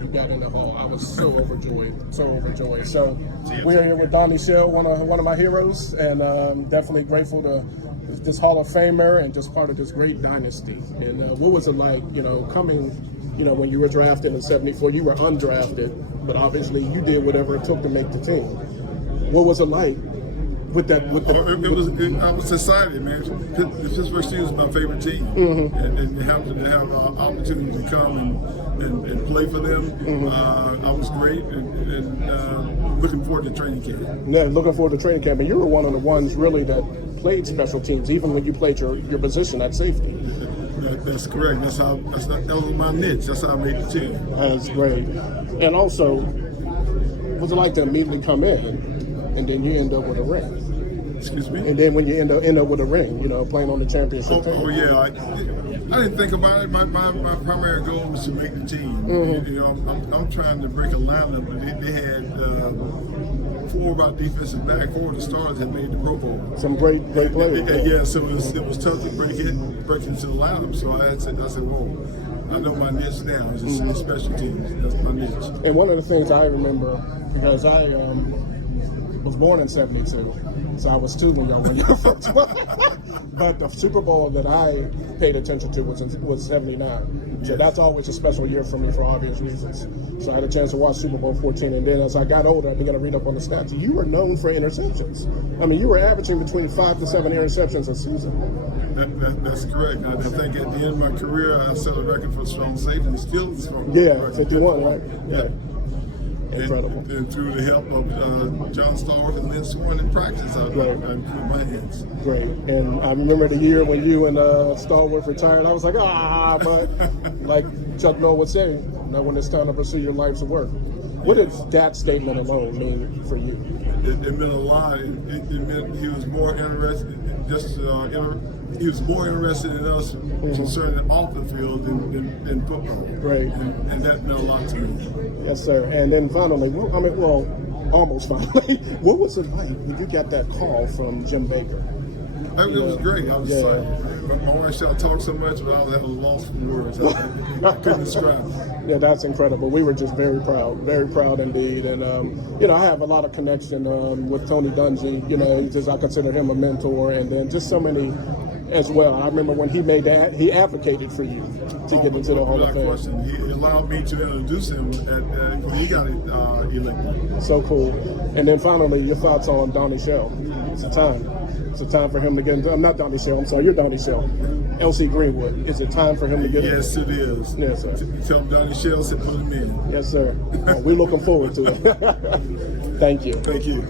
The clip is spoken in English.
he got in the hall. I was so overjoyed, so overjoyed. So we're here with Donnie Shell, one of my heroes, and definitely grateful to this Hall of Famer and just part of this great dynasty. And what was it like, coming, when you were drafted in '74? You were undrafted, but obviously you did whatever it took to make the team. What was it like? I was excited, man. The Pittsburgh Steelers is my favorite team, and have an opportunity to come and play for them. I was great, and looking forward to training camp. Yeah, looking forward to training camp. And you were one of the ones really that played special teams, even when you played your position at safety. That's correct. That was my niche. That's how I made the team. That's great. And also, what's it like to immediately come in? And then you end up with a ring. Excuse me? And then when you end up with a ring, playing on the championship team. Oh yeah, I didn't think about it. My primary goal was to make the team. I'm trying to break a lineup, but they had 4 of our defensive back, 4 of the stars had made the Pro Bowl. Some great players. Yeah, so it was tough to break into the lineup. So I said, whoa. I know my niche now. It's just special teams. That's my niche. And one of the things I remember, because I was born in '72, so I was 2 when y'all first won. But the Super Bowl that I paid attention to was '79. So that's always a special year for me for obvious reasons. So I had a chance to watch Super Bowl 14, and then as I got older, I began to read up on the stats. You were known for interceptions. I mean, you were averaging between 5 to 7 interceptions a season. That's correct. I think at the end of my career, I set a record for strong safety, and still strong. Yeah, 51, right? Yeah. Incredible. And through the help of John Stallworth and Lynn Swan in practice, I improved my hands. Great. And I remember the year when you and Stallworth retired, I was like, but like Chuck Noll would say, now when it's time to pursue your life's work. What did that statement alone mean for you? It meant a lot. It meant he was more interested he was more interested in us concerning off the field than football. Right. And that meant a lot to me. Yes, sir. And then finally, almost finally, what was it like when you got that call from Jim Baker? It was great. I was excited. My wife said I talk so much, but I was at a loss for words. I couldn't describe it. Yeah, that's incredible. We were just very proud indeed. And, I have a lot of connection with Tony Dungy. I consider him a mentor, and then just so many as well. I remember when he made that, he advocated for you to get into the Hall of Fame. He allowed me to introduce him when he got elected. So cool. And then finally, your thoughts on Donnie Shell. It's a time. It's a time for him to get into. I'm not Donnie Shell. I'm sorry, you're Donnie Shell. L.C. Greenwood. Is it time for him to get in? Yes, it is. Yes, sir. Tell him Donnie Shell said put him in. Yes, sir. We're looking forward to it. Thank you. Thank you.